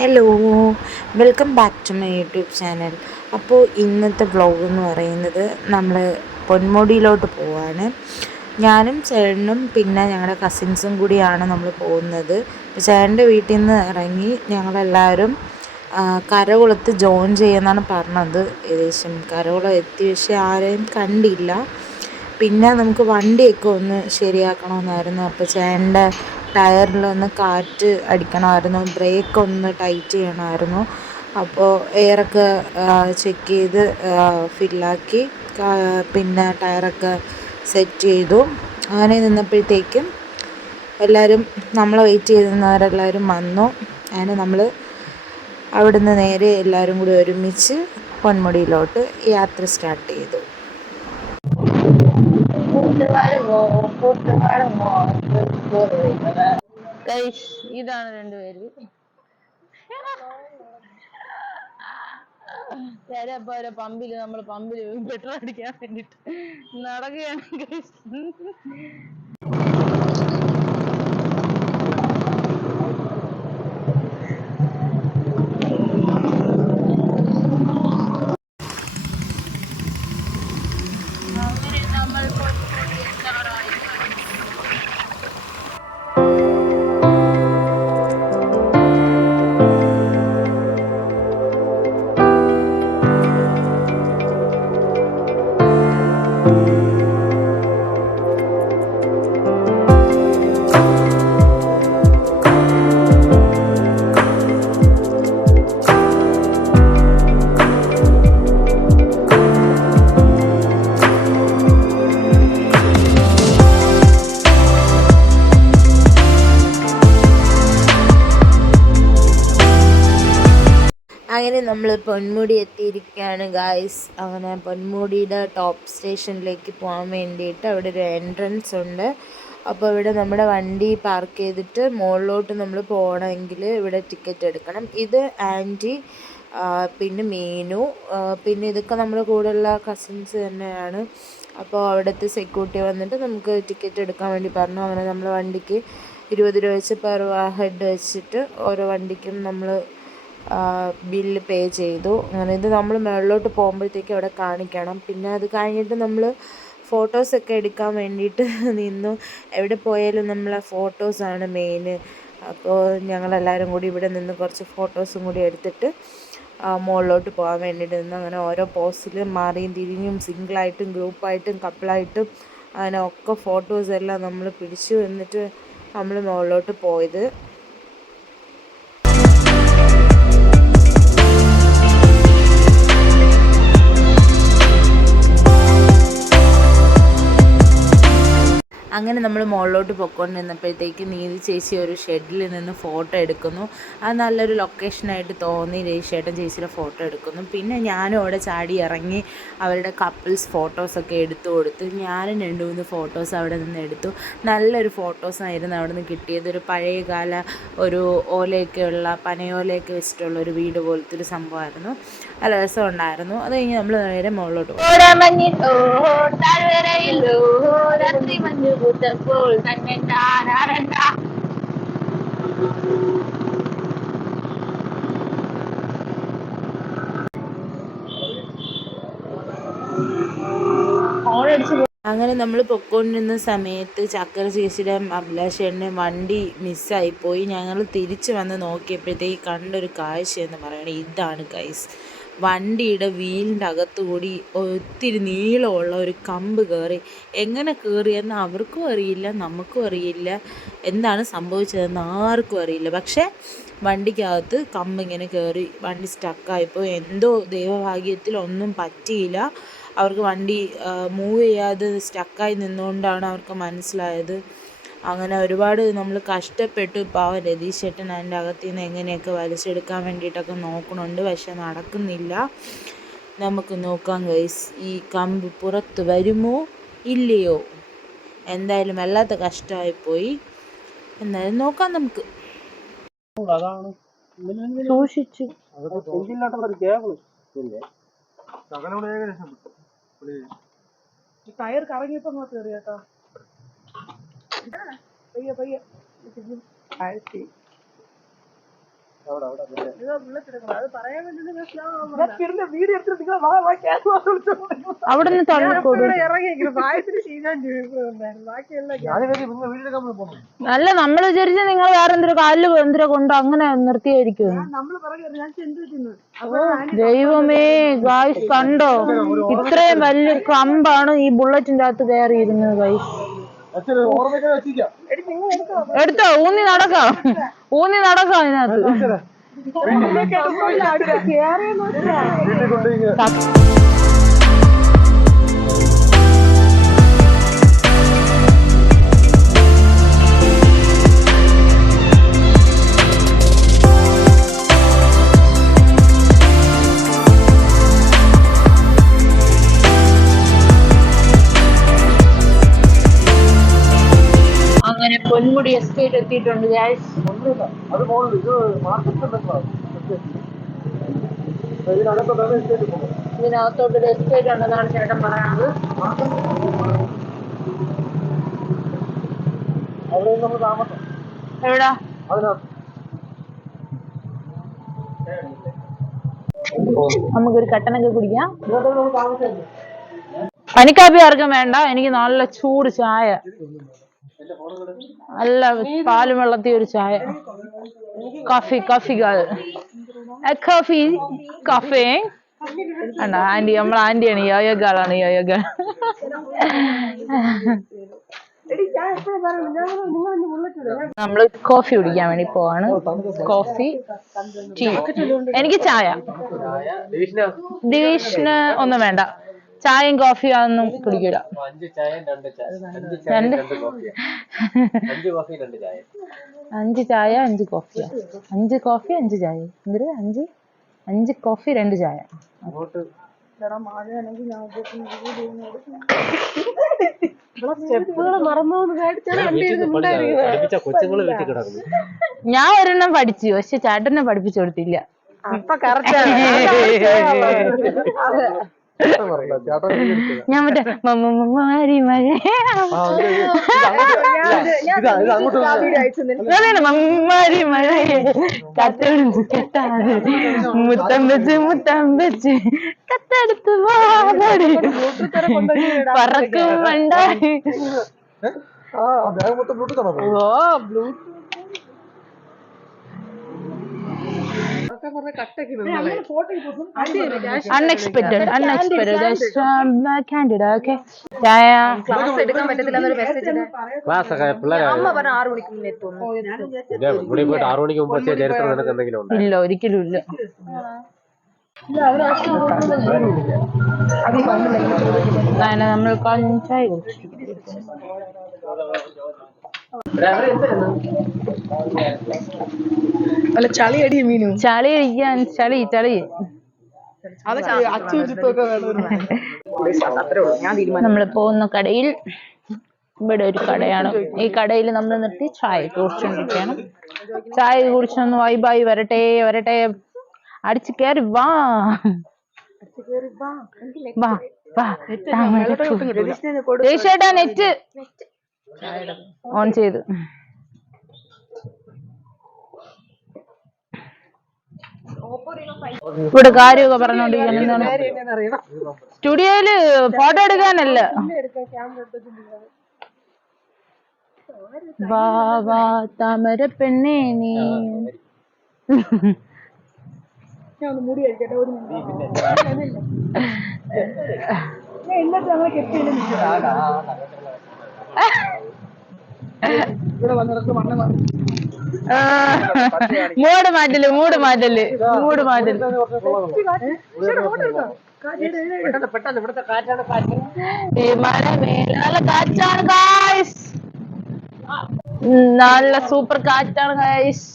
Hello, welcome back to my YouTube channel. അപ്പോൾ ഇന്നത്തെ vlog എന്ന് പറയുന്നത് നമ്മൾ പൊന്മുടിയിലോട്ട് പോവാണ്. ഞാനും ചേട്ടനും പിന്നെ ഞങ്ങളുടെ കസിൻസും കൂടിയാണ് നമ്മൾ പോകുന്നത്. അപ്പോൾ ചേട്ടൻ്റെ വീട്ടിൽ നിന്ന് ഇറങ്ങി ഞങ്ങളെല്ലാവരും കരകുളത്ത് ജോയിൻ ചെയ്യുമെന്നാണ് പറഞ്ഞത്. ഏകദേശം കരകുളം എത്തി, പക്ഷേ ആരെയും കണ്ടില്ല. പിന്നെ നമുക്ക് വണ്ടിയൊക്കെ ഒന്ന് ശരിയാക്കണമെന്നായിരുന്നു. അപ്പോൾ ചേട്ടൻ്റെ ടയറിലൊന്ന് കാറ്റ് അടിക്കണമായിരുന്നു, ബ്രേക്ക് ഒന്ന് ടൈറ്റ് ചെയ്യണമായിരുന്നു. അപ്പോൾ എയറൊക്കെ ചെക്ക് ചെയ്ത് ഫില്ലാക്കി പിന്നെ ടയറൊക്കെ സെറ്റ് ചെയ്തു. അങ്ങനെ നിന്നപ്പോഴത്തേക്കും എല്ലാവരും നമ്മളെ വെയിറ്റ് ചെയ്തിരുന്നവരെല്ലാവരും വന്നു. അങ്ങനെ നമ്മൾ അവിടുന്ന് നേരെ എല്ലാവരും കൂടി ഒരുമിച്ച് പൊന്മുടിയിലോട്ട് യാത്ര സ്റ്റാർട്ട് ചെയ്തു. ഇതാണ് രണ്ടുപേര്. ചിലപ്പോ നമ്മൾ പമ്പില് പെട്രോൾ അടിക്കാൻ വേണ്ടിട്ട് നടക്കുകയാണ്. നമ്മൾ അങ്ങനെ നമ്മൾ പൊന്മുടി എത്തിയിരിക്കുകയാണ് ഗായ്സ്. അങ്ങനെ പൊന്മുടിയുടെ ടോപ്പ് സ്റ്റേഷനിലേക്ക് പോകാൻ വേണ്ടിയിട്ട് അവിടെ ഒരു എൻട്രൻസ് ഉണ്ട്. അപ്പോൾ ഇവിടെ നമ്മുടെ വണ്ടി പാർക്ക് ചെയ്തിട്ട് മുകളിലോട്ട് നമ്മൾ പോകണമെങ്കിൽ ഇവിടെ ടിക്കറ്റ് എടുക്കണം. ഇത് ആൻറ്റി, പിന്നെ മീനു, പിന്നെ ഇതൊക്കെ നമ്മുടെ കൂടെയുള്ള കസിൻസ് തന്നെയാണ്. അപ്പോൾ അവിടുത്തെ സെക്യൂരിറ്റി വന്നിട്ട് നമുക്ക് ടിക്കറ്റ് എടുക്കാൻ വേണ്ടി പറഞ്ഞു. അങ്ങനെ നമ്മൾ വണ്ടിക്ക് 20 രൂപ വെച്ച് പെർ ഹെഡ് വെച്ചിട്ട് ഓരോ വണ്ടിക്കും നമ്മൾ ബില്ല് പേ ചെയ്തു. അങ്ങനെ ഇത് നമ്മൾ മുകളിലോട്ട് പോകുമ്പോഴത്തേക്കും അവിടെ കാണിക്കണം. പിന്നെ അത് കഴിഞ്ഞിട്ട് നമ്മൾ ഫോട്ടോസൊക്കെ എടുക്കാൻ വേണ്ടിയിട്ട് നിന്നു. എവിടെ പോയാലും നമ്മൾ ഫോട്ടോസാണ് മെയിൻ. അപ്പോൾ ഞങ്ങളെല്ലാവരും കൂടി ഇവിടെ നിന്ന് കുറച്ച് ഫോട്ടോസും കൂടി എടുത്തിട്ട് മുകളിലോട്ട് പോകാൻ വേണ്ടിയിട്ട് നിന്നു. അങ്ങനെ ഓരോ പോസ്റ്റിലും മാറിയും തിരിഞ്ഞും സിംഗിളായിട്ടും ഗ്രൂപ്പായിട്ടും കപ്പിളായിട്ടും അങ്ങനെ ഒക്കെ ഫോട്ടോസെല്ലാം നമ്മൾ പിടിച്ചു. എന്നിട്ട് നമ്മൾ മുകളിലോട്ട് പോയത്. അങ്ങനെ നമ്മൾ മുകളിലോട്ട് പൊയ്ക്കൊണ്ടിരുന്നപ്പോഴത്തേക്ക് നീതി ചേച്ചി ഒരു ഷെഡിൽ നിന്ന് ഫോട്ടോ എടുക്കുന്നു. അത് നല്ലൊരു ലൊക്കേഷനായിട്ട് തോന്നി. ചേട്ടൻ ചേച്ചിയുടെ ഫോട്ടോ എടുക്കുന്നു. പിന്നെ ഞാനും അവിടെ ചാടി ഇറങ്ങി അവരുടെ കപ്പിൾസ് ഫോട്ടോസൊക്കെ എടുത്തു കൊടുത്തു. ഞാനും 2-3 ഫോട്ടോസ് അവിടെ നിന്ന് എടുത്തു. നല്ലൊരു ഫോട്ടോസായിരുന്നു അവിടെ നിന്ന് കിട്ടിയത്. ഒരു പഴയകാല ഒരു ഓലയൊക്കെയുള്ള പനയോലയൊക്കെ വെച്ചിട്ടുള്ള ഒരു വീട് പോലത്തെ ഒരു സംഭവമായിരുന്നു. നല്ല രസമുണ്ടായിരുന്നു. അത് കഴിഞ്ഞ് നമ്മൾ നേരെ മുകളിലോട്ട് പോകും. അങ്ങനെ നമ്മൾ പൊയ്ക്കൊണ്ടിരുന്ന സമയത്ത് ചക്കര ചേച്ചിയുടെയും അഭിലാഷേട്ടൻ്റെയും വണ്ടി മിസ്സായിപ്പോയി. ഞങ്ങൾ തിരിച്ച് വന്ന് നോക്കിയപ്പോഴത്തേക്ക് കണ്ടൊരു കാഴ്ച എന്ന് പറയുന്നത് ഇതാണ് ഗൈസ്. വണ്ടിയുടെ വീലിൻ്റെ അകത്തുകൂടി ഒത്തിരി നീളമുള്ള ഒരു കമ്പ് കയറി. എങ്ങനെ കയറിയെന്ന് അവർക്കും അറിയില്ല, നമുക്കും അറിയില്ല. എന്താണ് സംഭവിച്ചതെന്ന് ആർക്കും അറിയില്ല. പക്ഷേ വണ്ടിക്കകത്ത് കമ്പ് ഇങ്ങനെ കയറി വണ്ടി സ്റ്റക്കായിപ്പോയി. എന്തോ ദൈവഭാഗ്യത്തിൽ ഒന്നും പറ്റിയില്ല. അവർക്ക് വണ്ടി മൂവ് ചെയ്യാതെ സ്റ്റക്കായി നിന്നുകൊണ്ടാണ് അവർക്ക് മനസ്സിലായത്. അങ്ങനെ ഒരുപാട് നമ്മൾ കഷ്ടപ്പെട്ടു. പാവം രതീഷ് ചേട്ടൻ അതിൻ്റെ അകത്തു നിന്ന് എങ്ങനെയൊക്കെ വലിച്ചെടുക്കാൻ വേണ്ടിയിട്ടൊക്കെ നോക്കണുണ്ട്. പക്ഷെ നടക്കുന്നില്ല. നമുക്ക് നോക്കാം ഗൈസ്, ഈ കമ്പ് പുറത്ത് വരുമോ ഇല്ലയോ. എന്തായാലും വല്ലാത്ത കഷ്ടമായിപ്പോയി. എന്തായാലും നോക്കാം നമുക്ക്. സൂക്ഷിച്ചു ടയർ കറങ്ങിയപ്പോ അങ്ങോട്ട് കയറി കേട്ടോ. പയ്യെ പയ്യെ അവിടെ നിന്ന് തള്ളിക്കൊടു. അല്ല, നമ്മൾ വിചാരിച്ച നിങ്ങൾ വേറെ എന്തൊരു കാലില് എന്തിനോ കൊണ്ട് അങ്ങനെ നിർത്തിയായിരിക്കും. ദൈവമേ ഗായ്സ്, കണ്ടോ ഇത്രയും വലിയൊരു കമ്പാണ് ഈ ബുള്ളറ്റിന്റെ അകത്ത് കയറിയിരുന്നത് ഗായ്സ്. എടുത്തോ, ഊന്നി നടക്കാം ഇതിനകത്ത്. അങ്ങനെ പൊന്മുടി എസ്റ്റേറ്റ് എത്തിയിട്ടുണ്ട് ഗൈസ്. ഇതിനകത്തോട്ടൊരു എസ്റ്റേറ്റ് ഉണ്ടെന്നാണ് ചേട്ടൻ പറയുന്നത്. എവിടാ? നമുക്കൊരു കട്ടനൊക്കെ കുടിക്കാം. പനിക്കാപ്പി ആർക്കും വേണ്ട, എനിക്ക് നല്ല ചൂട് ചായ, നല്ല പാലും വെള്ളത്തിൽ ഒരു ചായ. കോഫി അണ്ട ആന്റി, നമ്മളെ ആന്റിയാണ്, യോയോഗാളാണ് യോയോഗ. നമ്മള് കോഫി കുടിക്കാൻ വേണ്ടി പോവാണ്. Coffee, tea. എനിക്ക് ചായ. ദിവീഷിന് ഒന്നും വേണ്ട, ചായയും കോഫിയും അതൊന്നും കുടിക്കൂല. 5 ചായ 5 കോഫി, 5 കോഫി 5 ചായ. എന്തൊരു 5 കോഫി 2 ചായ. ഞാൻ ഒരെണ്ണം പഠിച്ചു, പക്ഷെ ചേട്ടനെ പഠിപ്പിച്ചു കൊടുത്തില്ല. ഞാൻ മറ്റേ മമ്മമാരി മഴ മമ്മമാരി മഴ കത്തെടുത്ത് കെട്ടാതെ മുത്തം വെച്ച് കത്തെടുത്ത് പറക്കും വണ്ടായി. Unexpected. Candid, okay. ക്ലാസ് എടുക്കാൻ പറ്റത്തില്ലെന്നൊരു മെസ്സേജ് ഇല്ല, ഒരിക്കലും ഇല്ല. നമ്മൾ ചായ ചളി അടിക്കാൻ ചളി നമ്മൾ പോകുന്ന കടയിൽ, ഇവിടെ ഒരു കടയാണ്. ഈ കടയിൽ നമ്മൾ നിർത്തി ചായ കുടിച്ചോണ്ടിരിക്കണം. ചായ കുടിച്ചൊന്ന് വൈബായി വരട്ടെ. അടിച്ചു കയറി വാ. ചേട്ടാ നെറ്റ് ഓൺ ചെയ്ത്. ഇവിടെ കാര്യമൊക്കെ പറഞ്ഞോണ്ടിരിക്കാൻ. എന്താണ് സ്റ്റുഡിയോയില് ഫോട്ടോ എടുക്കാനല്ല. ബാബാ താമര പെണ്ണേ നീ. മൂട് മാറ്റല്. മഴ മേലാല കാറ്റാണ് ഗായ്സ്, നല്ല സൂപ്പർ കാറ്റാണ് ഗായ്സ്.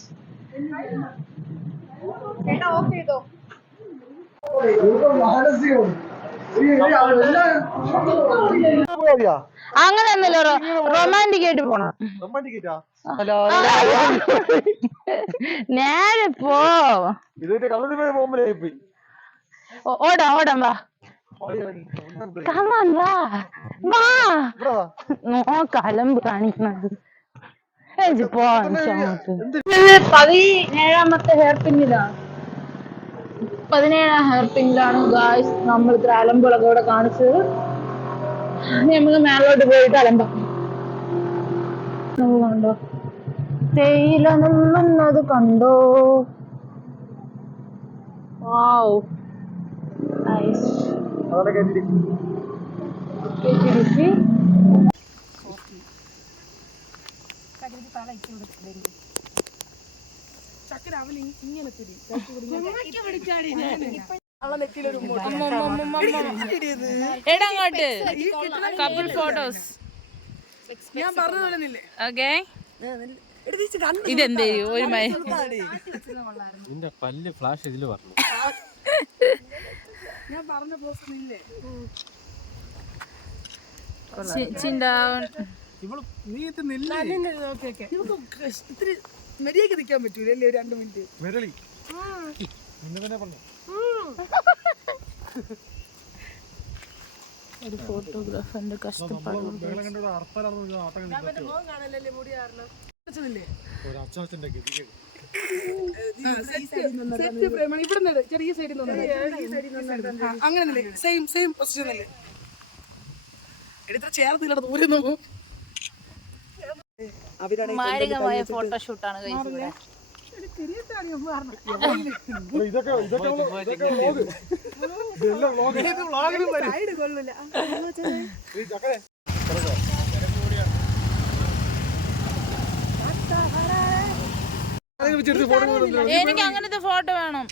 അങ്ങനെയൊന്നുമില്ല, റൊമാൻറ്റിക് ആയിട്ട് പോണം. നേരെ പോ. ഓടാം വാ. കമാൻ വാ. നോ കലമ്പ് കാണിക്കണത്. 17ാമത്തെ ഹെയർ പിന്നിലാണ്. 17ാം ഹെയർ പിന്നിലാണ് ഗായ്സ് നമ്മൾ ഇത്ര അലമ്പുകളൊക്കെ ഇവിടെ കാണിച്ചത്. നമുക്ക് മേലോട്ട് പോയിട്ട് അലമ്പാം. കണ്ടോ തേയില നുള്ളുന്നത് കണ്ടോ? Wow nice. എടങ്ങോട്ട് കപ്പിൾ ഫോട്ടോസ്. ഞാൻ പറഞ്ഞില്ലേ ഓക്കേ. ഇതെന്തേ ഒരു നിന്റെ പല്ല് ഫ്ലാഷ് ഇതില് പറഞ്ഞു. ഞാൻ പറഞ്ഞ പോസ്റ്റില്ലേ ഇത്തിരി മര്യാദക്ക് നിൽക്കാൻ പറ്റൂലല്ലേ? 2 മിനിറ്റ് ഒരു ഫോട്ടോഗ്രാഫറിന്റെ കഷ്ടപ്പാട്. ചെറിയ സൈഡിൽ അങ്ങനെ സെയിം പൊസിഷൻ അല്ലേ? എടുത്ത ചേർത്തില്ല ദൂരെ നോക്കും. മാരകമായ ഫോട്ടോഷൂട്ടാണ് എനിക്ക് അങ്ങനത്തെ ഫോട്ടോ വേണം.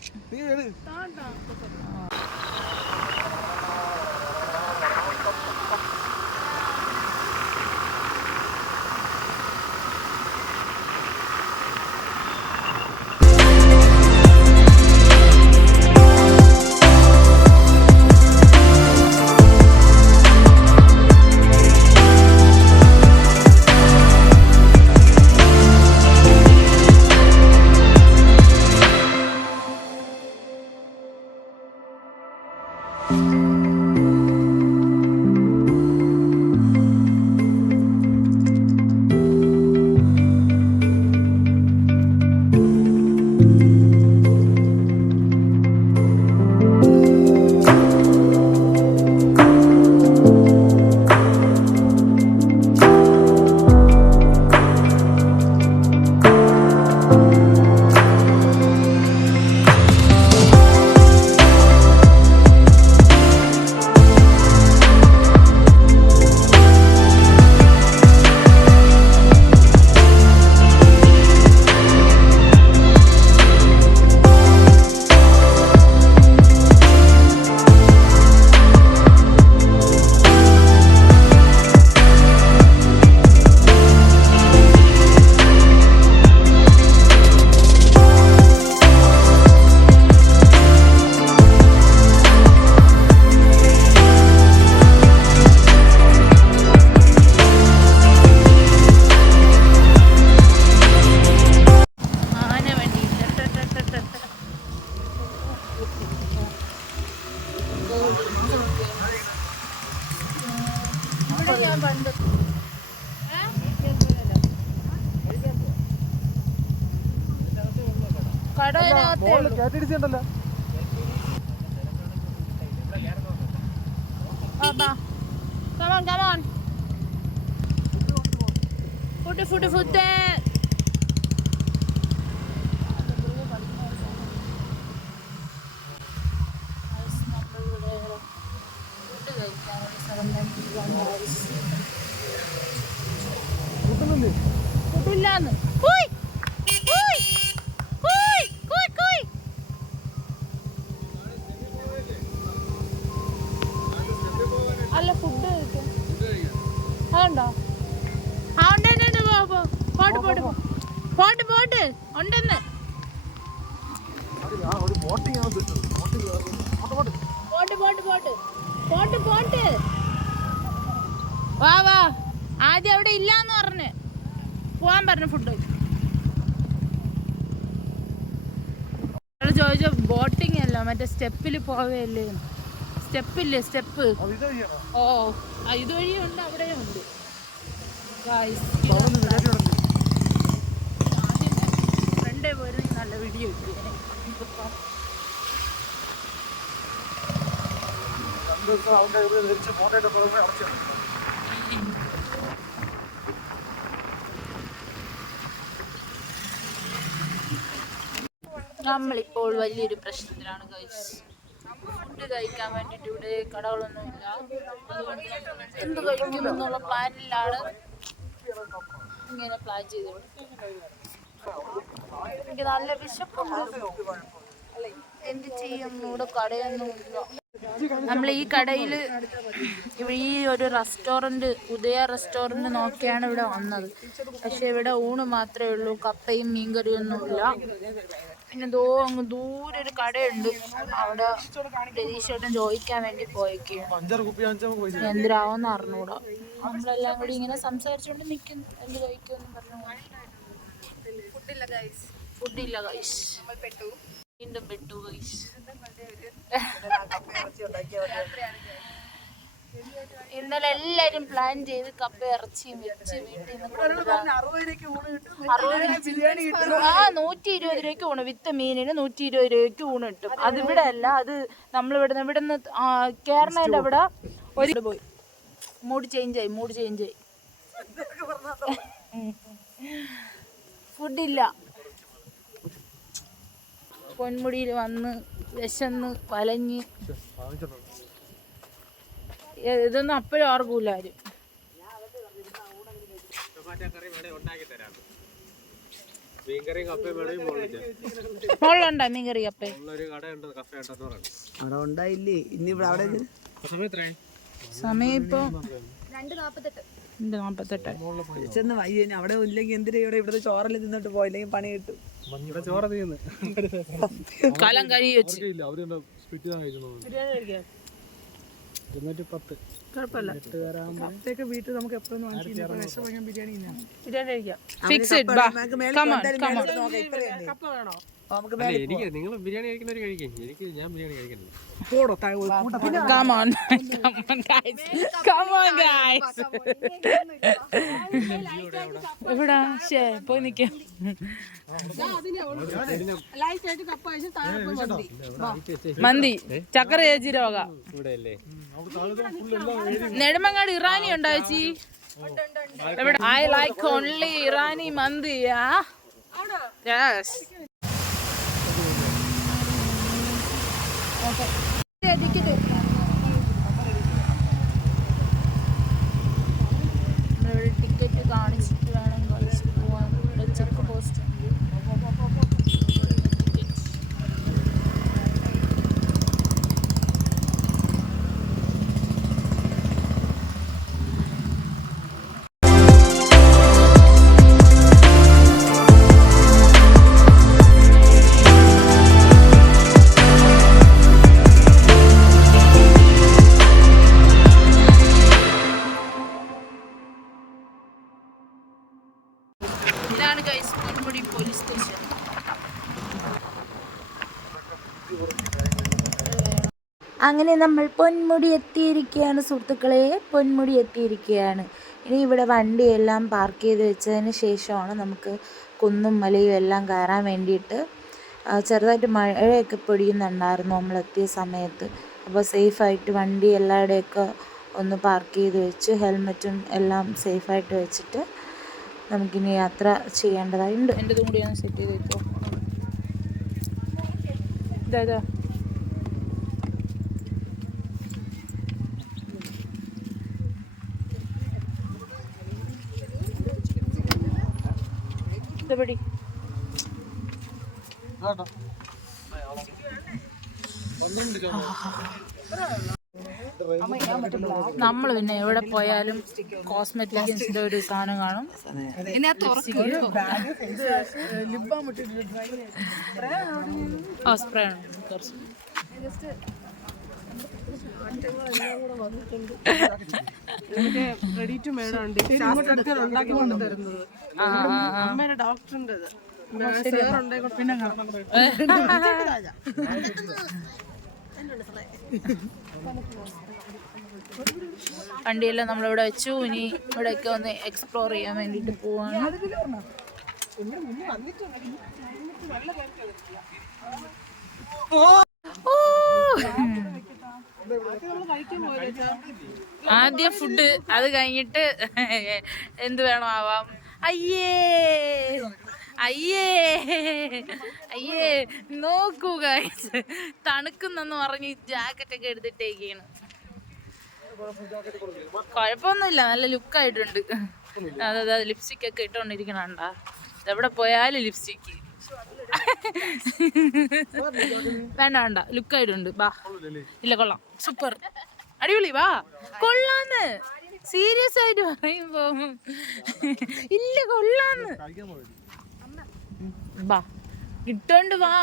അല്ല ഫുഡ് അതുണ്ടോ? ആ ഉണ്ട് പോട്ട് പോട്ട് പോട്ട് പോട്ട് ഉണ്ടെന്ന് pot pot pot pot pot വാ വാ. ആദ്യം അവിടെ ഇല്ലാന്ന് പറഞ്ഞ് പോവാൻ പറഞ്ഞു ഫുഡ് ചോദിച്ച. ബോട്ടിങ് അല്ല മറ്റേ സ്റ്റെപ്പിൽ പോവല്ലേ? സ്റ്റെപ്പില്ലേ സ്റ്റെപ്പ്? ഓ ഇതുവഴിയുണ്ട് അവിടെയും ഉണ്ട്. പണ്ടേ പോയിരുന്നെങ്കിൽ നല്ല വീഡിയോ കിട്ടി. നമ്മളിപ്പോൾ വലിയൊരു പ്രശ്നത്തിലാണ് ഗൈസ്. ഫുഡ് കഴിക്കാൻ വേണ്ടിയിട്ട് ഇവിടെ കടകളൊന്നുമില്ല. അതുകൊണ്ട് എന്ത് കഴിക്കുമെന്നുള്ള പ്ലാനിലാണ് ഇങ്ങനെ പ്ലാൻ ചെയ്തത്. എനിക്ക് നല്ല വിശപ്പുണ്ട്. എന്ത് ചെയ്യും, ഇവിടെ കടയൊന്നുമില്ല. നമ്മൾ ഈ കടയിൽ ഈ ഒരു റെസ്റ്റോറൻറ്റ്, ഉദയ റെസ്റ്റോറൻറ്റ് നോക്കിയാണ് ഇവിടെ വന്നത്. പക്ഷെ ഇവിടെ ഊണ് മാത്രമേ ഉള്ളൂ, കപ്പയും മീൻകറിയൊന്നുമില്ല. പിന്നെ അങ്ങ് ദൂരെ ഒരു കടയുണ്ട്, അവിടെ രതീഷേട്ടൻ ചോദിക്കാൻ വേണ്ടി പോയേക്കാണ്. എന്തിനാവെന്ന് അറിഞ്ഞൂടാ. നമ്മളെല്ലാം കൂടി ഇങ്ങനെ സംസാരിച്ചുകൊണ്ട് നിൽക്കുന്നു, എന്ത് കഴിക്കുമെന്ന് പറഞ്ഞു. ഫുഡില്ല ഗൈസ്, വീണ്ടും പെട്ടു ഗൈസ്. ഇന്നലെ എല്ലാരും പ്ലാൻ ചെയ്ത് കപ്പ ഇറച്ചിയും വെച്ച് വീട്ടിൽ നിന്ന് 120 രൂപയ്ക്ക് ഊണ്, വിത്ത് മീനിന് 120 രൂപയ്ക്ക് ഊണ് കിട്ടും. അത് ഇവിടെ അല്ല, അത് ഇവിടെ നിന്ന് കേരളന്റെ അവിടെ ഒരു പോയി. മൂഡ് ചേഞ്ച് ആയി. ഫുഡില്ല. പൊന്മുടിയിൽ വന്ന് വിശന്ന് വലഞ്ഞ് ഇതൊന്നും അപ്പോഴും ഓർക്കൂല ആരും. മോളിലുണ്ടോ മീൻകറി കപ്പ? സമയം ഇപ്പൊ 2:48. അവിടെ ഇല്ലെങ്കിൽ എന്തിനാ ഇവിടെ ചോറല്ലേ തിന്നിട്ട് പോയില്ലെങ്കിൽ പണി കിട്ടും. കാലം കഴി വെച്ച് വീട്ടിൽ നമുക്ക് എപ്പോഴും ബിരിയാണി കപ്പ വേണോ? എനിക്ക് നിങ്ങൾ ബിരിയാണി കഴിക്കുന്നവർ കഴിക്കും, ഞാൻ ബിരിയാണി കഴിക്കുന്നില്ല. എവിടാ പോയി നിക്കാം. മന്തി ചക്കര ചേച്ചി രോഗ നെടുമങ്ങാട് ഇറാനി ഉണ്ടോ ചേച്ചി? ഐ ലൈക്ക് ഓൺലി ഇറാനി മന്തി. നമ്മളിവിടെ ടിക്കറ്റ് കാണിച്ചിട്ട് വേണം കളിച്ച് പോവാൻ. ഇവിടെ ചെക്ക് പോസ്റ്റ് ഉണ്ട്. ഇതാണ് ഗൈസ് പൊന്മുടി പോലീസ് സ്റ്റേഷൻ. അങ്ങനെ നമ്മൾ പൊന്മുടി എത്തിയിരിക്കുകയാണ് സുഹൃത്തുക്കളെ, പൊന്മുടി എത്തിയിരിക്കുകയാണ്. ഇനി ഇവിടെ വണ്ടിയെല്ലാം പാർക്ക് ചെയ്ത് വെച്ചതിന് ശേഷമാണ് നമുക്ക് കുന്നും മലയും എല്ലാം കയറാൻ വേണ്ടിയിട്ട്. ചെറുതായിട്ട് മഴയൊക്കെ പൊടിയുന്നുണ്ടായിരുന്നു നമ്മളെത്തിയ സമയത്ത്. അപ്പോൾ സേഫായിട്ട് വണ്ടി എല്ലാവരുടെയൊക്കെ ഒന്ന് പാർക്ക് ചെയ്ത് വെച്ച് ഹെൽമെറ്റും എല്ലാം സേഫായിട്ട് വെച്ചിട്ട് നമുക്കിനി യാത്ര ചെയ്യേണ്ടതായിട്ടുണ്ട്. എൻ്റെ ഇതും കൂടിയാണ് സെറ്റ് ചെയ്ത് വെച്ചോ. ഇതാ ഇതപടി നമ്മൾ പിന്നെ എവിടെ പോയാലും കോസ്മെറ്റിക്സിന്റെ ഒരു സാധനം കാണും. സ്പ്രേ ആണ്. റെഡി ടു മെയ്ഡ് ഉണ്ട് ഉണ്ടാക്കി കൊണ്ട് തരുന്നത്. അമ്മേടെ ഡോക്ടറിന്റെ പിന്നെ വണ്ടിയെല്ലാം നമ്മളിവിടെ വെച്ചു. ഇനി ഇവിടെയൊക്കെ ഒന്ന് എക്സ്പ്ലോർ ചെയ്യാൻ വേണ്ടിയിട്ട് പോവാണ്. ആദ്യം ഫുഡ്, അത് കഴിഞ്ഞിട്ട് എന്ത് വേണം ആവാം. അയ്യേ അയ്യേ അയ്യേ, നോക്കൂ ഗൈസ്, തണുക്കുന്നെന്ന് പറഞ്ഞ് ജാക്കറ്റ് ഒക്കെ എടുത്തിട്ടേക്കാണ്. കുഴപ്പമൊന്നുമില്ല, നല്ല ലുക്കായിട്ടുണ്ട്. അതെ, ലിപ്സ്റ്റിക് ഒക്കെ ഇട്ടോണ്ടിരിക്കണണ്ടാ, എവിടെ പോയാലും ലിപ്സ്റ്റിക്ക്. വേണ്ട, ലുക്കായിട്ടുണ്ട്. ബാ, ഇല്ല കൊള്ളാം, സൂപ്പർ, അടിപൊളി. വാ, കൊള്ളാന്ന്, സീരിയസ് ആയിട്ട് പറയുമ്പോ ഇല്ല കൊള്ളാന്ന്. ബാ, ഇട്ടോണ്ട് വാ,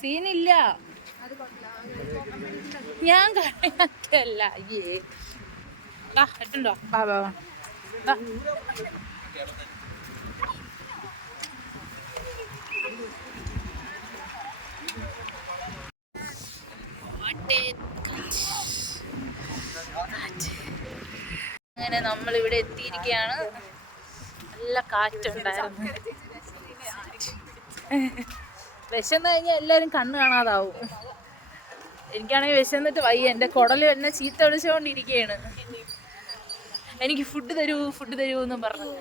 സീനില്ല. ഞാൻ കഴിയാത്തല്ല. അയ്യേ, ഇട്ടുണ്ടോ? ബാ ബാ ബാ. അങ്ങനെ നമ്മളിവിടെ എത്തിയിരിക്കുകയാണ്. നല്ല കാറ്റുണ്ടായിരുന്നു. വിശന്ന് കഴിഞ്ഞാൽ എല്ലാവരും കണ്ണ് കാണാതാവും. എനിക്കാണെങ്കിൽ വിശന്നിട്ട് വയ്യ, എൻ്റെ കുടല് എന്നെ ചീത്ത വിളിച്ചുകൊണ്ടിരിക്കുകയാണ്. എനിക്ക് ഫുഡ് തരൂ എന്ന് പറഞ്ഞു.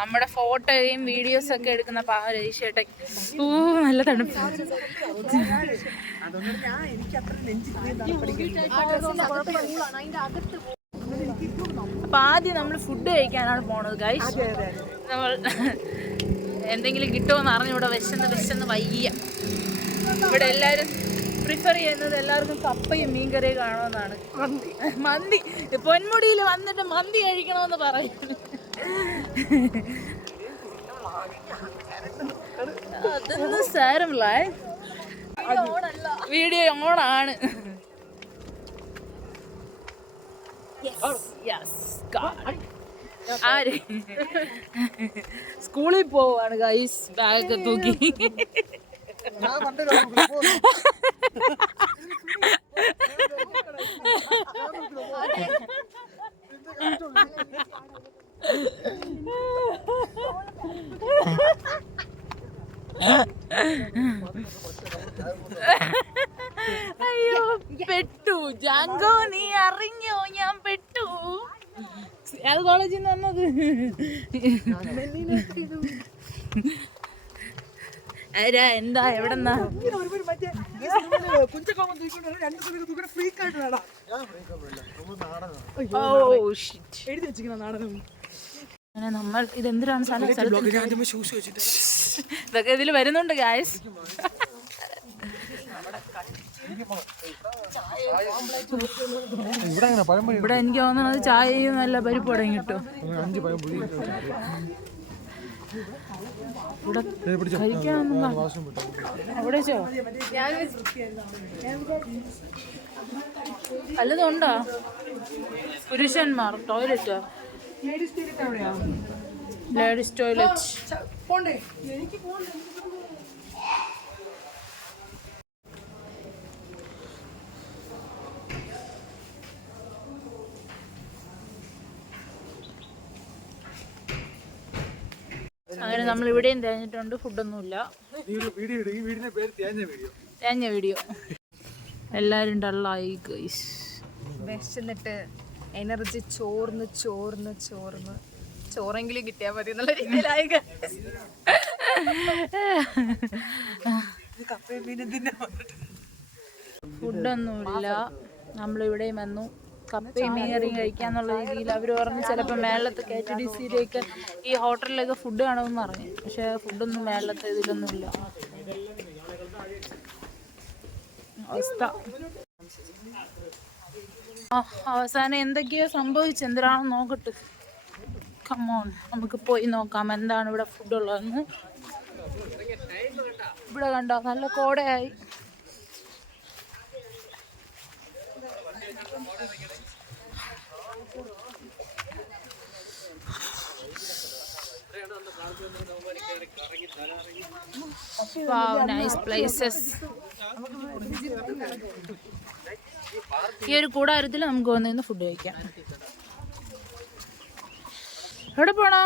നമ്മുടെ ഫോട്ടോയും വീഡിയോസ് ഒക്കെ എടുക്കുന്ന രജിഷേട്ടൻ. നല്ല തണുപ്പ്. അപ്പൊ ആദ്യം നമ്മൾ ഫുഡ് കഴിക്കാനാണ് പോണത് ഗൈസ്. നമ്മൾ എന്തെങ്കിലും കിട്ടുമെന്ന് അറിഞ്ഞു. ഇവിടെ വിശന്ന് വയ്യ. ഇവിടെ എല്ലാവരും പ്രിഫർ ചെയ്യുന്നത് എല്ലാവർക്കും കപ്പയും മീൻകറിയും കാണുമെന്നാണ്. മന്തി പൊന്മുടിയിൽ വന്നിട്ട് മന്തി കഴിക്കണമെന്ന് പറയുന്നു. അതൊന്നും സാരമില്ല, വീഡിയോ ഓണാണ്. ആര് സ്കൂളിൽ പോവാണ് ഗൈസ്, ബാഗ് തൂക്കി. അയ്യോ, പെട്ടു ജാങ്കോ, നീ അറിഞ്ഞോ? ഞാൻ പെട്ടു. അത് കോളേജിൽ നിന്ന് വന്നത്. ആരാ, എന്താ, എവിടെന്നാ? അങ്ങനെ നമ്മൾ ഇതെന്തിനാണ് ഇതൊക്കെ ഇതിൽ വരുന്നുണ്ട് ഗായ്സ്. ഇവിടെ എനിക്ക് തോന്നുന്നത് ചായയും നല്ല പരിപ്പ് വടയും കിട്ടും. ഇവിടെ കഴിക്കാനൊന്നും എവിടെച്ചോ വല്ലതും ഉണ്ടോ? പുരുഷന്മാർ ടോയ്ലറ്റോ? Ladies toilet. അങ്ങനെ നമ്മൾ ഇവിടെയും തേഞ്ഞിട്ടുണ്ട്. ഫുഡൊന്നുമില്ല. തേഞ്ഞ വീഡിയോ. എല്ലാരും ഡള്ളായി ഗൈസ്. വിശന്നിട്ട് എനർജി ചോർന്ന് ചോറെങ്കിലും കിട്ടിയാൽ മതി എന്നുള്ള രീതിയിലായി. ഫുഡൊന്നുമില്ല. നമ്മളിവിടെയും വന്നു കപ്പയും മീൻകറിയും കഴിക്കാന്നുള്ള രീതിയിൽ. അവർ പറഞ്ഞു ചിലപ്പോൾ മേളത്ത് KTDCയിലേക്ക് ഈ ഹോട്ടലിലൊക്കെ ഫുഡ് കാണുമെന്ന് പറഞ്ഞു. പക്ഷെ ഫുഡൊന്നും മേളത്ത് ഇതിലൊന്നുമില്ല. അവസ്ഥ അവസാനം എന്തൊക്കെയോ സംഭവിച്ചു. എന്തിനാണെന്ന് നോക്കട്ടെ. കമോൺ, നമുക്ക് പോയി നോക്കാം എന്താണ് ഇവിടെ ഫുഡുള്ളതെന്ന്. ഇവിടെ കണ്ടോ, നല്ല കോടയായി. Wow, nice places. ഈ ഒരു കൂടാരത്തിൽ നമുക്ക് വന്നിരുന്ന് ഫുഡ് കഴിക്കാം. എവിടെ പോണോ?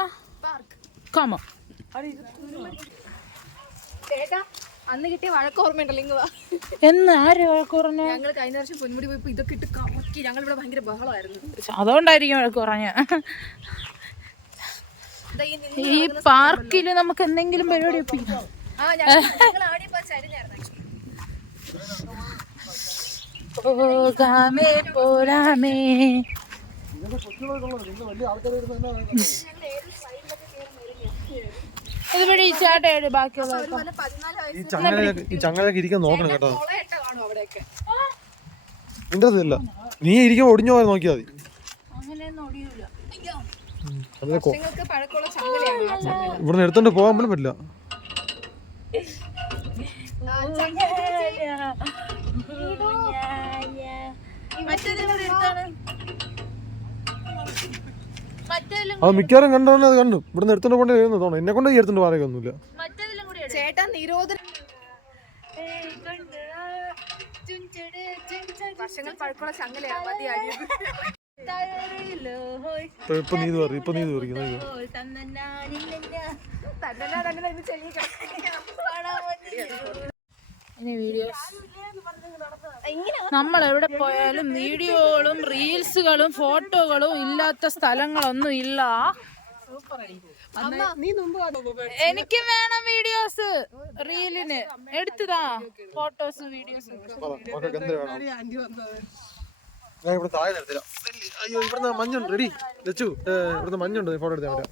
കമോ ചേട്ടാ അന്ന് കിട്ടിയ വഴക്ക് ഓർമ്മയുണ്ടല്ലോ ഇങ്ങ് വാ. എന്ന് ആര് വഴക്ക് പറഞ്ഞ? ഞങ്ങൾ കഴിഞ്ഞ വർഷം പൊന്മുടി പോയപ്പോ ഇതൊക്കെ ഇട്ട് കറക്കി ഞങ്ങൾ ഇവിടെ ഭയങ്കര ബഹളമായിരുന്നു. അതുകൊണ്ടായിരിക്കും വഴക്ക് പറഞ്ഞ. ഈ പാർക്കില് നമുക്ക് എന്തെങ്കിലും പരിപാടി ഒപ്പിക്കാം. പോകാമേ പോരാമേ. ഇതുവഴി ഈ ചാട്ടയുടെ ബാക്കിയുള്ള ഈ ചങ്ങലൊക്കെ ഇരിക്കാൻ നോക്കണം കേട്ടോ. നിന്റെ അടുത്തില്ല, നീ ഇരിക്കുമ്പോ ഒടിഞ്ഞു പോയാൽ നോക്കിയാൽ മതി. ഇവിടുന്ന് എടുത്തോണ്ട് പോകാൻ പോലും പറ്റില്ല. അത് മിക്കവാറും കണ്ടോണ്ട് അത് കണ്ടു. ഇവിടുന്ന് എടുത്തോണ്ട് കൊണ്ട് തോന്നുന്നു. എന്നെ കൊണ്ട് എടുത്തോണ്ട് പറയാനൊക്കെ ഒന്നുമില്ല. ചേട്ടാ നിരോധന വർഷങ്ങൾ പഴക്കമുള്ള ചങ്ങലയാണ്. മതിയാടി ഇപ്പൊ നീ പറിക്കുന്നു. നമ്മൾ എവിടെ പോയാലും വീഡിയോകളും റീൽസുകളും ഫോട്ടോകളും ഇല്ലാത്ത സ്ഥലങ്ങളൊന്നും ഇല്ല. എനിക്കും വേണം വീഡിയോസ്, റീലിന് എടുത്തതാ ഫോട്ടോസ് വീഡിയോസ്. ഇവിടെ താഴെ നിർത്തില്ല. അയ്യോ ഇവിടുന്ന് മഞ്ഞുണ്ട്. റെഡി ലച്ചു, ഇവിടുന്ന് മഞ്ഞുണ്ട്. ഫോട്ടോ എടുത്താൽ പറ്റാ.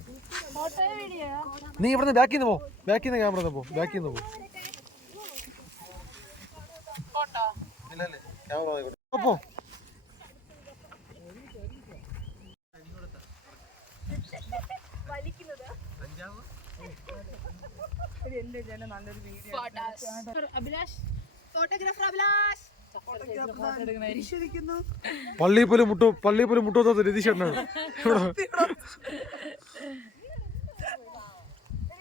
നീ ഇവിടുന്ന് ബാക്കിൽ നിന്ന് ക്യാമറ പോ. ബാക്കിൽ നിന്ന് പോ. ഇല്ലല്ലേ ക്യാമറ പോ. പള്ളിയിൽ പോലും മുട്ടോത്ത രതീഷേട്ടനാണ്.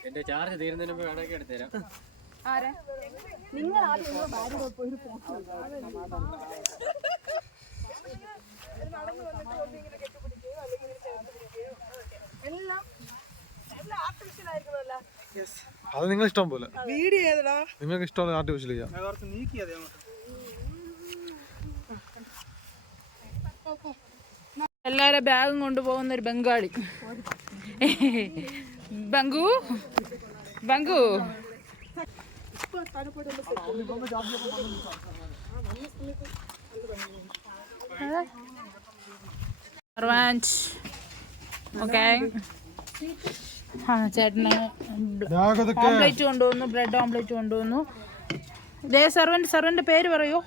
എന്റെ ചാർജ് തീരുന്നതിന് മുമ്പ് വേണമെങ്കിൽ എടുത്തുതരാം. അത് നിങ്ങൾ ഇഷ്ടം പോലെ. വീഡിയോ നിങ്ങൾക്ക് ഇഷ്ടമുള്ള ആർട്ടിഫിഷ്യൽ ചെയ്യാം. എല്ലാരും ബാഗും കൊണ്ടുപോകുന്ന ഒരു ബംഗാളി. ബംഗു ഓക്കെ. ചേട്ടന് ഓംപ്ലേറ്റ് കൊണ്ടുവന്നു, ബ്രെഡ് ഓംപ്ലേറ്റ് കൊണ്ടുവന്നു. ഇതേ സെർവന്റ് പേര് പറയൂ.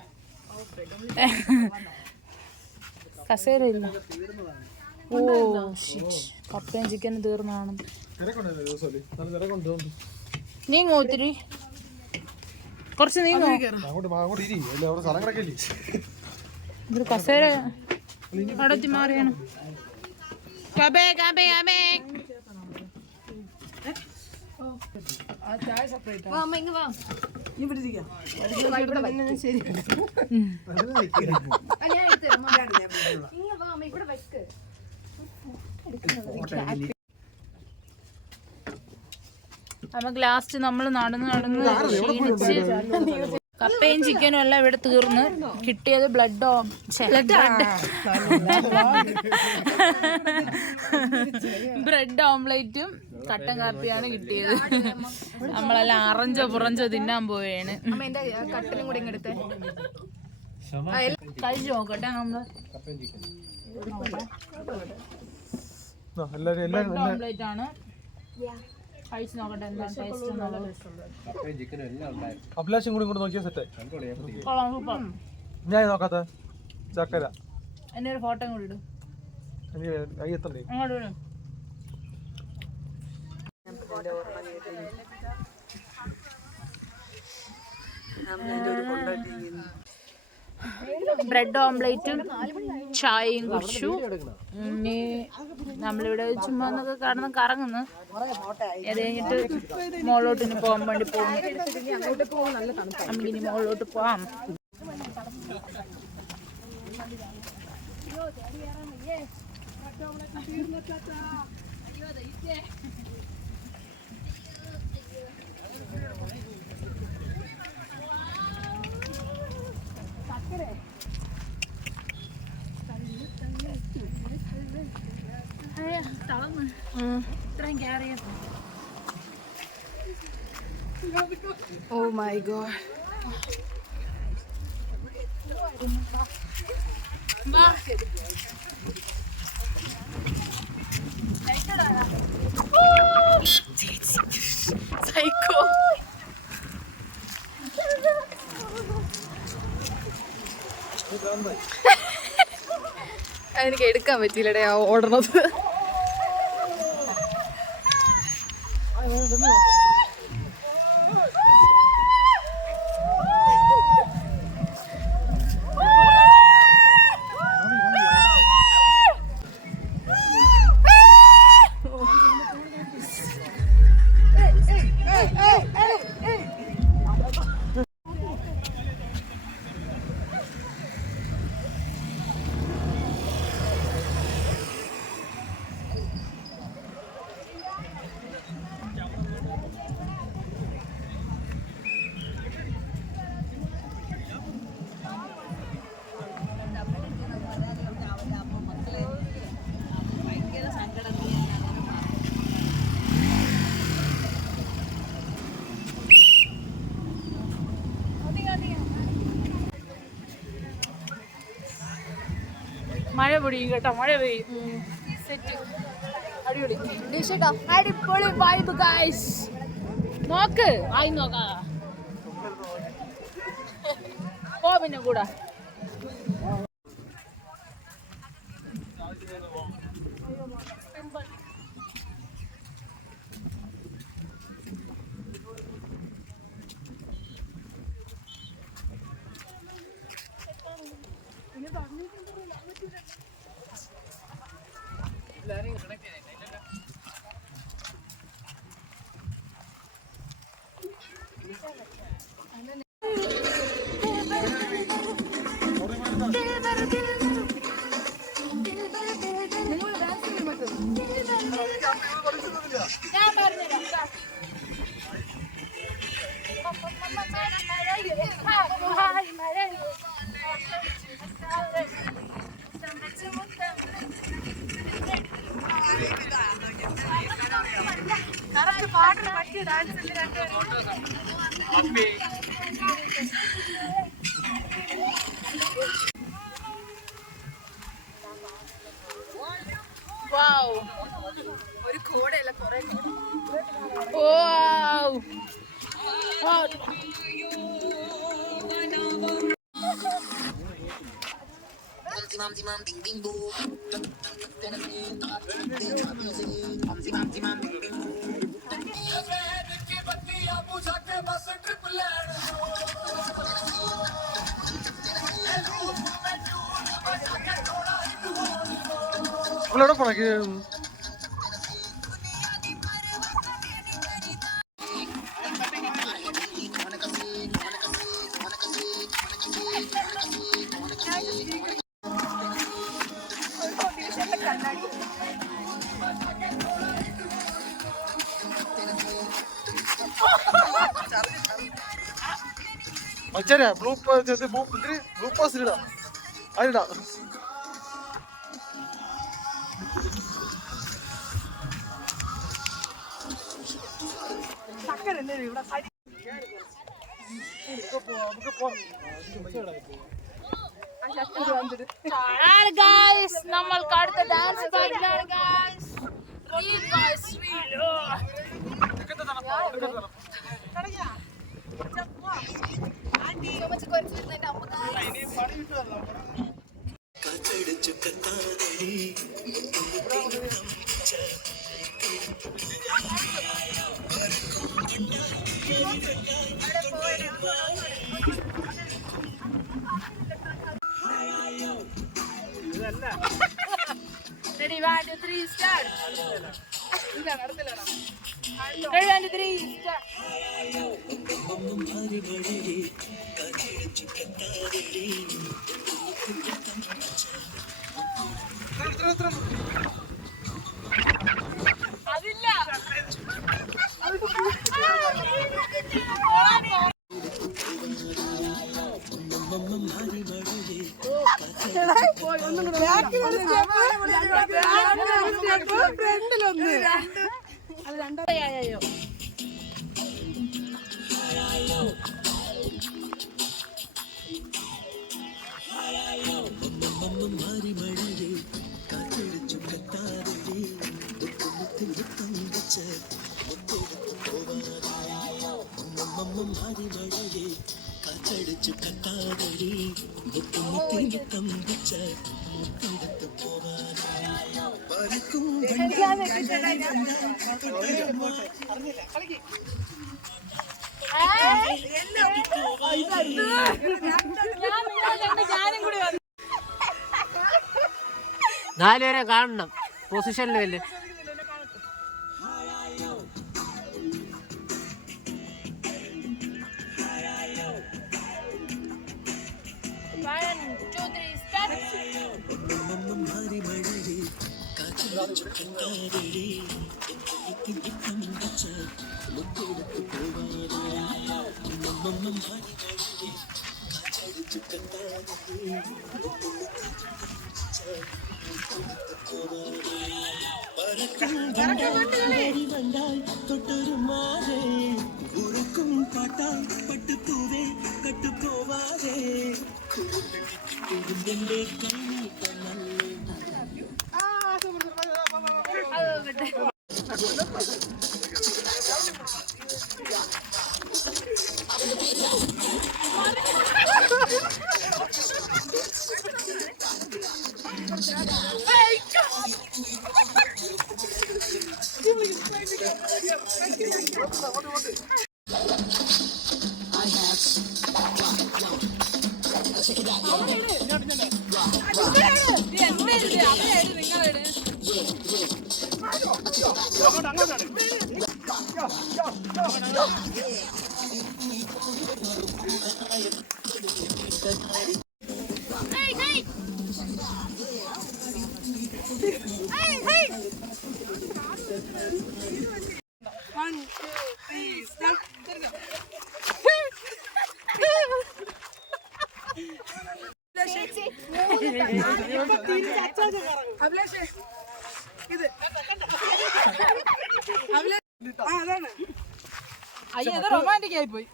കസേരയില്ല. ഓ കപ്പയും ചിക്കനും തീർന്നാണ്. നീങ്ങോ, ഒത്തിരി കുറച്ച് നീങ്ങോ. ഇതൊരു കസേര അടത്തി മാറിയാണ്. നമുക്ക് ലാസ്റ്റ് നമ്മൾ നടന്ന് ക്ഷീണിച്ച് കപ്പയും ചിക്കനും എല്ലാം ഇവിടെ തീർന്ന് കിട്ടിയത് ബ്രെഡ് ഓംലേറ്റും കട്ടൻ കാപ്പിയാണ് കിട്ടിയത്. നമ്മളെല്ലാം അറഞ്ചോ തിന്നാൻ പോവുകയാണ്. കട്ടനും കൂടെ ഇങ്ങെടുത്തേ. കഴിച്ചു നോക്കട്ടെ നമ്മള്. ബ്രെഡ് ഓംലേറ്റ് ആണ്. കഴിച്ചു നോക്കട്ടെ എന്താണ് ടേസ്റ്റ് എന്നുള്ളത്. അഭിലാഷം കൂടി ഇങ്ങോട്ട് നോക്കിയാൽ സെറ്റായി. കൊള്ളാം, സൂപ്പർ. ഞാൻ നോക്കാത്ത ചക്കര. എന്നെ ഒരു ഫോട്ടോ കൂടി ഇടും. കൈ എത്തണ്ടേ? അങ്ങോട്ട് വിടും. ബ്രെഡ് ഓംലേറ്റും ചായയും കുടിച്ചു. ഇനി നമ്മളിവിടെ ചുമ്മാ കറങ്ങുന്നു. അത് കഴിഞ്ഞിട്ട് മുകളിലോട്ട് ഇനി പോകാൻ വേണ്ടി പോകുന്നു. നമുക്കിനി മുകളിലോട്ട് പോവാം. ഇത്രയും കയറിയ Oh my god. സൈക്കോ. എനിക്ക് എടുക്കാൻ പറ്റിയില്ലടേ ആ ഓടണത്. മഴ പൊടിയും കേട്ടോ, മഴ പെയ്യും. അടിപൊളി അടിപൊളി വൈബ് ഗൈസ്. നോക്ക് ആയി നോക്കാ പോ പിന്നെ കൂടാ. ഒരു കോടയല്ല കൊറേ എവിടെ പോണേ? മച്ചാരാ ബ്ലൂ പാസ് ഇടാ, അതിടാ. നമ്മൾക്ക് അടുത്ത dance Ready, 1, 2, 3, start. Ready, 1, 2, 3, start. നാലുപേരെ കാണണം പൊസിഷനിൽ വല്ലേ. അയ്യോ റൊമാൻറ്റിക് ആയി പോയി.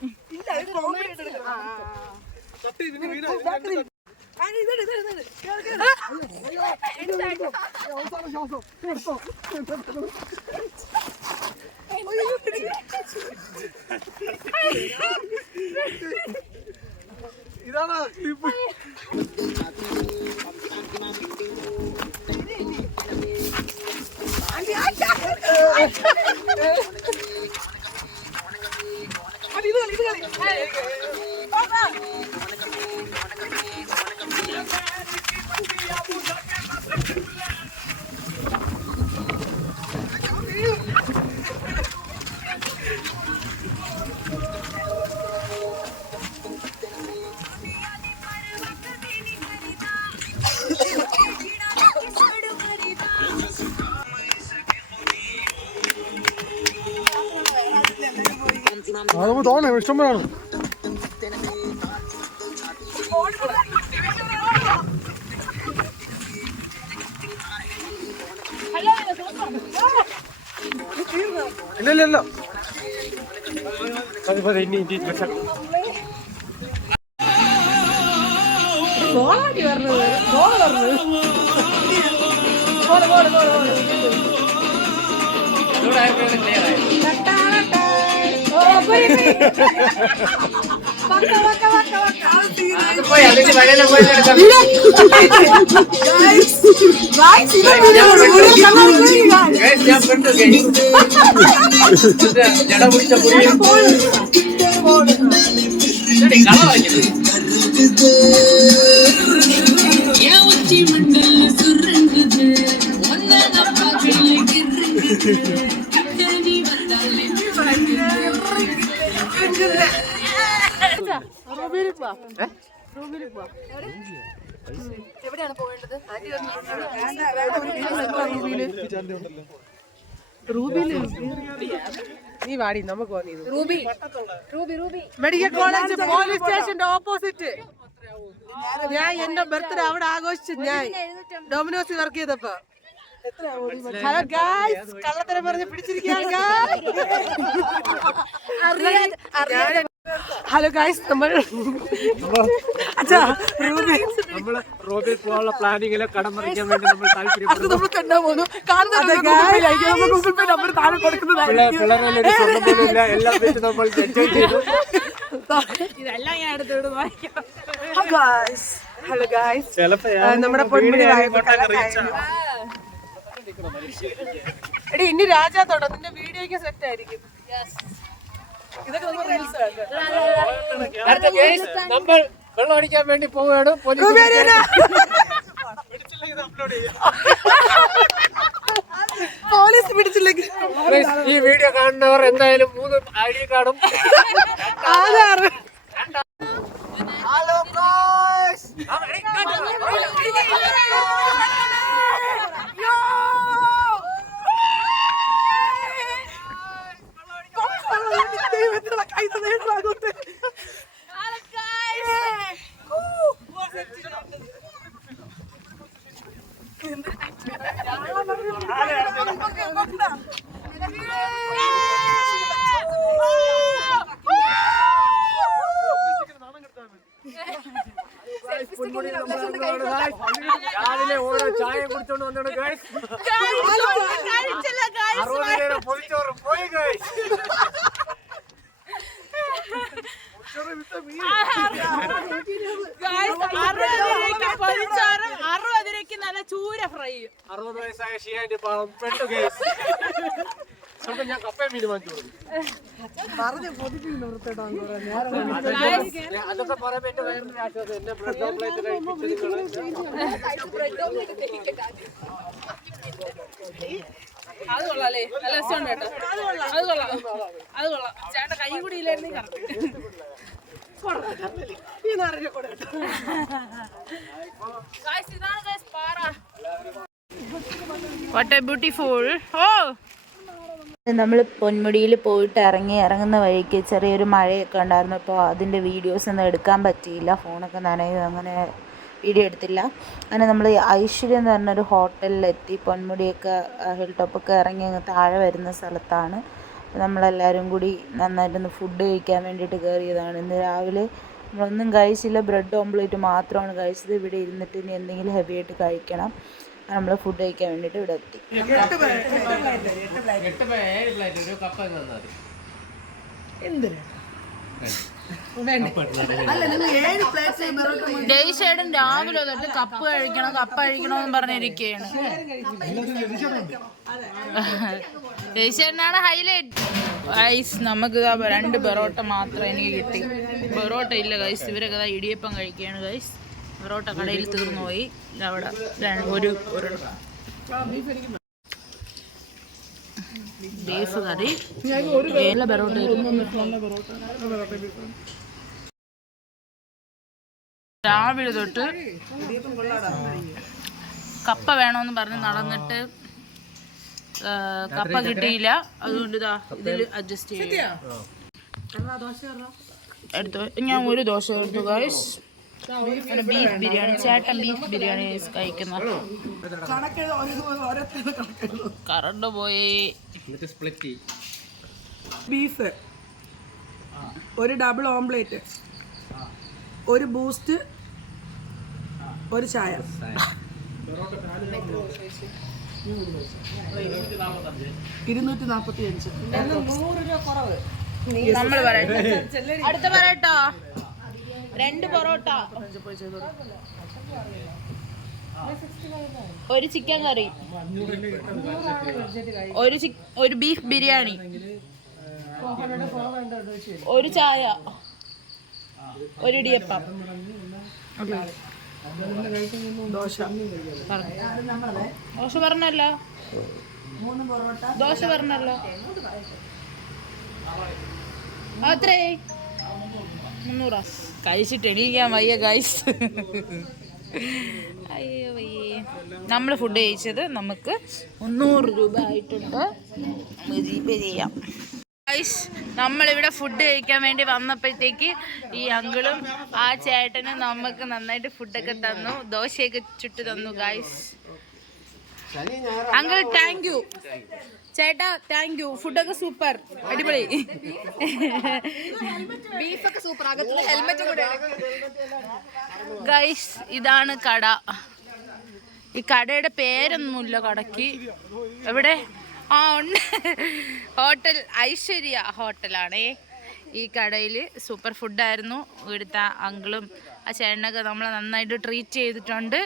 ഇതാണ് നമുക്ക് തോന്നേ ഇഷ്ടംപോലാണ്. ഇല്ല ഇല്ല ഇല്ല എവിടെയാണ് പോകേണ്ടത്? നീ വാടി നമുക്ക് Ruby Ruby Ruby medical college police സ്റ്റേഷന്റെ ഓപ്പോസിറ്റ്. ഞാൻ എന്റെ ബർത്ത്ഡേ അവിടെ ആഘോഷിച്ചു. ഞാൻ ഡൊമിനോസിൽ വർക്ക് ചെയ്തപ്പോ. ഹലോ ഗായ്സ്, കള്ളത്തരം പറഞ്ഞ് പിടിച്ചിരിക്കുകയാണ്. ഹലോ ഗായ്സ്, നമ്മള് റോബിൽ പോകാനുള്ള പ്ലാനിങ്ങിലെ കടം മറിക്കാൻ വേണ്ടി നമ്മൾ താല്പര്യപ്പെടുന്നു. നമ്മൾ തന്നെ പോകുന്നു. നമ്പർ താഴെ കൊടുക്കുന്നതായിരിക്കും. എല്ലാം വെച്ച് നമ്മൾ എൻജോയ് ചെയ്തു. ഇതെല്ലാം ഞാൻ എടുത്തോട് ഹലോ ഗായ്സ്, നമ്മുടെ പൊന്മുടി എടി ഇനി രാജാത്തോട്ടോ നിന്റെ വീഡിയോക്ക് സെറ്റ് ആയിരിക്കും. ഇതൊക്കെ നമ്മൾ റീൽസ് അടുത്ത കേസ് നമ്മൾ വെള്ളം അടിക്കാൻ വേണ്ടി പോവുകയാണ്. പോലീസ് പിടിച്ചില്ലെങ്കിൽ ഈ വീഡിയോ കാണുന്നവർ എന്തായാലും 3 ID കാർഡും ആധാർ. രാവിലെ ഓരോ ചായ കുടിച്ചോണ്ട് വന്നാണ് ഗൈസ്. 60 രൂപ പൊതിച്ചോറ് പോയി ഗൈസ്. നല്ല ചൂര ഫ്രൈ. 60 വയസ്സായ ഷിയാന്റെ പാവം പെട്ടു ഗൈസ്. ഞാൻ കപ്പയും മീൻ വാങ്ങിച്ചു അതൊക്കെ പറയാൻ പറ്റും. എന്നെ ബ്രെഡ് ഓംപ്ലേറ്റ് അത് കൊള്ളാല്ലേ, നല്ല രസമുണ്ട് കേട്ടോ. അത് കൊള്ളാം, അത് കൊള്ളാം. ചേട്ടൻ കൈ കൂടി ഇല്ലായിരുന്നു. What A beautiful. ഓ നമ്മൾ പൊന്മുടിയിൽ പോയിട്ട് ഇറങ്ങുന്ന വഴിക്ക് ചെറിയൊരു മഴയൊക്കെ ഉണ്ടായിരുന്നു. അപ്പോൾ അതിൻ്റെ വീഡിയോസ് ഒന്നും എടുക്കാൻ പറ്റിയില്ല, ഫോണൊക്കെ നനയും, അങ്ങനെ വീഡിയോ എടുത്തില്ല. അങ്ങനെ നമ്മൾ ഐശ്വര്യം എന്ന് പറഞ്ഞൊരു ഹോട്ടലിലെത്തി. പൊന്മുടിയൊക്കെ ഹിൽ ടോപ്പൊക്കെ ഇറങ്ങി അങ്ങ് താഴെ വരുന്ന സ്ഥലത്താണ്. നമ്മളെല്ലാവരും കൂടി നന്നായിട്ടൊന്ന് ഫുഡ് കഴിക്കാൻ വേണ്ടിയിട്ട് കയറിയതാണ്. ഇന്ന് രാവിലെ നമ്മളൊന്നും കഴിച്ചില്ല, ബ്രെഡ് ഓംപ്ലേറ്റ് മാത്രമാണ് കഴിച്ചത്. ഇവിടെ ഇരുന്നിട്ട് ഇനി എന്തെങ്കിലും ഹെവി ആയിട്ട് കഴിക്കണം. നമ്മൾ ഫുഡ് കഴിക്കാൻ വേണ്ടിയിട്ട് ഇവിടെ എത്തി. 8 പ്ലേറ്റ് ഒരു കപ്പ തന്നാൽ ജയ്ഷേടൻ രാവിലെ തൊട്ട് കപ്പ് കഴിക്കണമെന്ന് പറഞ്ഞിരിക്കുകയാണ്. ജയ്ഷേടനാണ് ഹൈലൈറ്റ്. ഗൈസ് നമുക്ക് 2 പൊറോട്ട മാത്രം എനിക്ക് കിട്ടി. പൊറോട്ട ഇല്ല ഗൈസ്. ഇവരൊക്കെ ഇടിയപ്പം കഴിക്കുകയാണ് ഗൈസ്. പൊറോട്ട കടയിൽ തീർന്നു പോയി. അവിടെ ഒരു ബീഫ് കറി, ഏല പൊറോട്ട. രാവിലെ തൊട്ട് കപ്പ വേണമെന്ന് പറഞ്ഞ് നടന്നിട്ട് കപ്പ കിട്ടിയില്ല. അതുകൊണ്ട് ഇതാ ഇതിൽ അഡ്ജസ്റ്റ് ചെയ്യാം. എടുത്തു ഞാൻ ഒരു ദോശ എടുത്തു ഗൈസ്. ബീഫ് ബിരിയാണി, ചേട്ടൻ ബീഫ് ബിരിയാണി കഴിക്കുന്ന. കറണ്ട് പോയി. ബീഫ്, ഒരു ഡബിൾ ഓംപ്ലേറ്റ്, ഒരു ബൂസ്റ്റ്, ഒരു ചായ. 245. 100 രൂപ കുറവ്. നമ്മൾ പറയട്ടെ, അടുത്ത പറയട്ടോ. 2 പൊറോട്ട, ഒരു ചിക്കൻ കറി, ഒരു ബീഫ് ബിരിയാണി, ഒരു ചായ, ഒരു ഇടിയപ്പം. ദോശ പറഞ്ഞല്ലോ. ദോശ പറഞ്ഞല്ലോ. അത്രേ 300. കഴിച്ചിട്ട് എണീക്കാൻ വയ്യ ഗൈസ്. അയ്യോ വയ്യേ. നമ്മൾ ഫുഡ് കഴിച്ചത് നമുക്ക് 300 രൂപ ആയിട്ടുണ്ട്. നമുക്ക് ജിപേ ചെയ്യാം. നമ്മളിവിടെ ഫുഡ് കഴിക്കാൻ വേണ്ടി വന്നപ്പോഴത്തേക്ക് ഈ അങ്കിളും ആ ചേട്ടനും നമുക്ക് നന്നായിട്ട് ഫുഡൊക്കെ തന്നു, ദോശയൊക്കെ ചുട്ട് തന്നു ഗായ്സ്. അങ്കിൾ താങ്ക് യു, ചേട്ടാ താങ്ക് യു, ഫുഡൊക്കെ സൂപ്പർ, അടിപൊളി. ബീഫൊക്കെ സൂപ്പർ, അകത്തുള്ള ഹെൽമെറ്റ് കൂടെ. ഗൈസ് ഇതാണ് കട. ഈ കടയുടെ പേരൊന്നുമില്ല കടയ്ക്ക്. എവിടെ? ആ ഉണ്ട്, ഹോട്ടൽ ഐശ്വര്യ ഹോട്ടലാണേ. ഈ കടയിൽ സൂപ്പർ ഫുഡായിരുന്നു. ഇവിടുത്തെ അങ്കിളും ആ ചേട്ടനൊക്കെ നമ്മളെ നന്നായിട്ട് ട്രീറ്റ് ചെയ്തിട്ടുണ്ട്.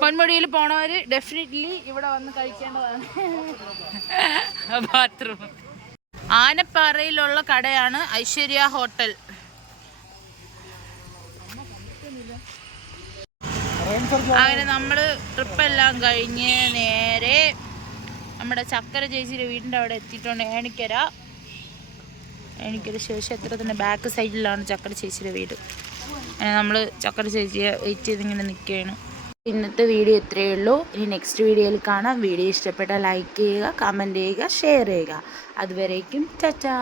പൊന്മുടിയിൽ പോണവർ ഡെഫിനറ്റ്ലി ഇവിടെ വന്ന് കഴിക്കേണ്ടതാണ്. ബാത്റൂം ആനപ്പാറയിലുള്ള കടയാണ് ഐശ്വര്യ ഹോട്ടൽ. അങ്ങനെ നമ്മൾ ട്രിപ്പെല്ലാം കഴിഞ്ഞ് നേരെ നമ്മുടെ ചക്കര ചേച്ചിയുടെ വീടിൻ്റെ അവിടെ എത്തിയിട്ടുണ്ട്. ഏണിക്കര ക്ഷേത്രത്തിൻ്റെ ബാക്ക് സൈഡിലാണ് ചക്കര ചേച്ചിയുടെ വീട്. നമ്മൾ ചക്കര ചേച്ചിയെ വെയിറ്റ് ചെയ്തിങ്ങനെ നിൽക്കുകയാണ്. ഇന്നത്തെ വീഡിയോ ഇത്രയേ ഉള്ളൂ. ഇനി നെക്സ്റ്റ് വീഡിയോയിൽ കാണാം. വീഡിയോ ഇഷ്ടപ്പെട്ടാൽ ലൈക്ക് ചെയ്യുക, കമൻറ്റ് ചെയ്യുക, ഷെയർ ചെയ്യുക. അതുവരേക്കും ടാറ്റാ.